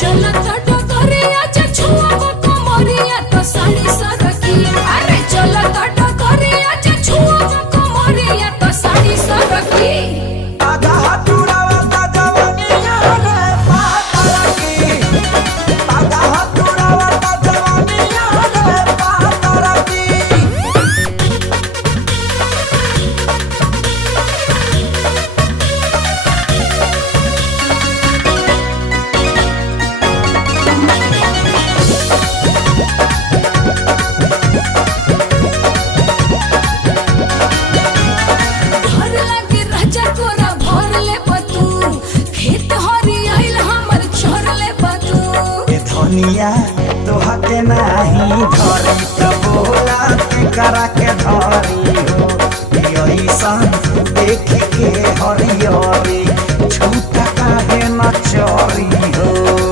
चलता डगरिया जे छुआ कमरिया तो साड़ी सरकी। अरे चलता डगरिया जे छुआ कमरिया तो साड़ी सरकी। दुनिया तोहा के नाही धरी त बोला के करा के धरी हो ऐसा देख के हरियरी छूट